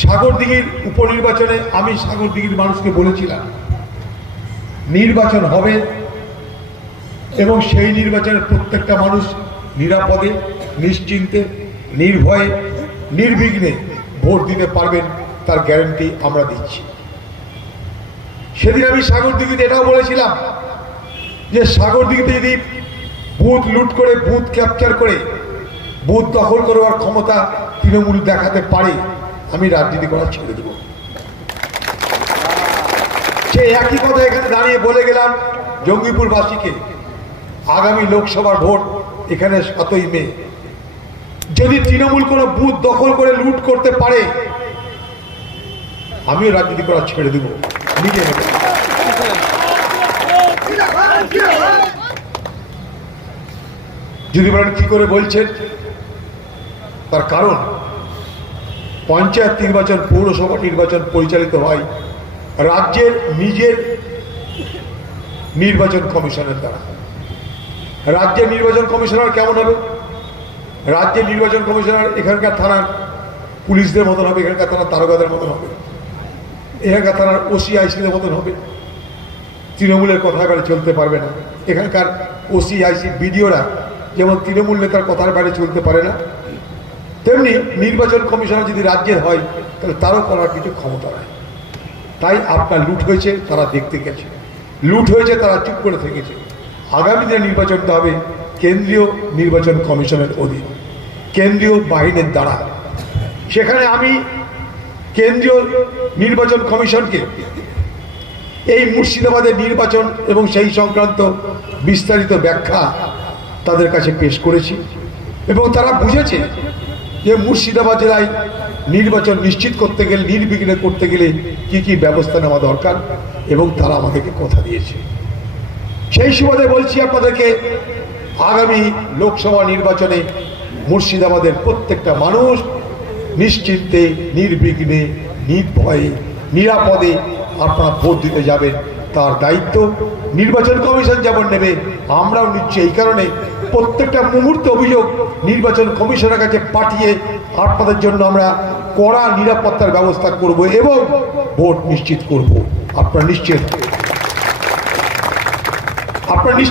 সাগরদিঘির উপনির্বাচনে আমি সাগরদিঘির মানুষকে বলেছিলাম, নির্বাচন হবে এবং সেই নির্বাচনের প্রত্যেকটা মানুষ নিরাপদে, নিশ্চিন্তে, নির্ভয়ে, নির্বিঘ্নে ভোট দিতে পারবেন তার গ্যারান্টি আমরা দিচ্ছি। সেদিন আমি সাগরদিঘিতে এটাও বলেছিলাম যে সাগরদিঘিতে যদি বুথ লুট করে, বুথ ক্যাপচার করে, বুথ দখল করবার ক্ষমতা তৃণমূল দেখাতে পারে আমি রাজনীতি করা ছেড়ে দেব। সে একই কথা এখানে দাঁড়িয়ে বলে গেলাম জঙ্গিপুরবাসীকে। আগামী লোকসভার ভোট এখানে সাতই মে। যদি তৃণমূল কোনো বুথ দখল করে লুট করতে পারে, আমিও রাজনীতি করা ছেড়ে দেব। নিজে যদি বলেন কি করে বলছেন, তার কারণ পঞ্চায়েত নির্বাচন, পৌরসভা নির্বাচন পরিচালিত হয় রাজ্যের নিজের নির্বাচন কমিশনের দ্বারা। রাজ্যের নির্বাচন কমিশনার কেমন হবে? রাজ্যের নির্বাচন কমিশনার এখানকার থানার পুলিশদের মতন হবে, এখানকার থানার তারকাদের মতন হবে, এখানকার থানার ওসি, আইসিদের মতন হবে। তৃণমূলের কথা বাইরে চলতে পারবে না। এখানকার ওসি, আইসি, বিডিওরা যেমন তৃণমূল নেতার কথার বাইরে চলতে পারে না তেমনি নির্বাচন কমিশনার যদি রাজ্যের হয়, তাহলে তারও করার কিছু ক্ষমতা নাই। তাই আপনার লুট হয়েছে, তারা দেখতে গেছে। লুট হয়েছে, তারা চুপ করে থেকেছে। আগামী দিনে নির্বাচনটা হবে কেন্দ্রীয় নির্বাচন কমিশনের অধীন, কেন্দ্রীয় বাহিনীর দ্বারা। সেখানে আমি কেন্দ্রীয় নির্বাচন কমিশনকে এই মুর্শিদাবাদের নির্বাচন এবং সেই সংক্রান্ত বিস্তারিত ব্যাখ্যা তাদের কাছে পেশ করেছি। এবং তারা বুঝেছে যে মুর্শিদাবাদ জেলায় নির্বাচন নিশ্চিত করতে গেলে, নির্বিঘ্নে করতে গেলে কি কি ব্যবস্থা নেওয়া দরকার? এবং তারা আমাদেরকে কথা দিয়েছে। সেই সুবাদে বলছি আপনাদেরকে, আগামী লোকসভা নির্বাচনে মুর্শিদাবাদের প্রত্যেকটা মানুষ নিশ্চিন্তে, নির্বিঘ্নে, নির্ভয়ে, নিরাপদে আপনারা ভোট দিতে যাবেন। তার দায়িত্ব নির্বাচন কমিশন যেমন নেবে, আমরাও নিচ্ছি এই কারণে প্রত্যেকটা মুহূর্তে অভিযোগ নির্বাচন কমিশনের কাছে পাঠিয়ে আপনাদের জন্য আমরা কড়া নিরাপত্তার ব্যবস্থা করব এবং ভোট নিশ্চিত করব। আপনারা নিশ্চিত? আপনারা নিশ্চিত?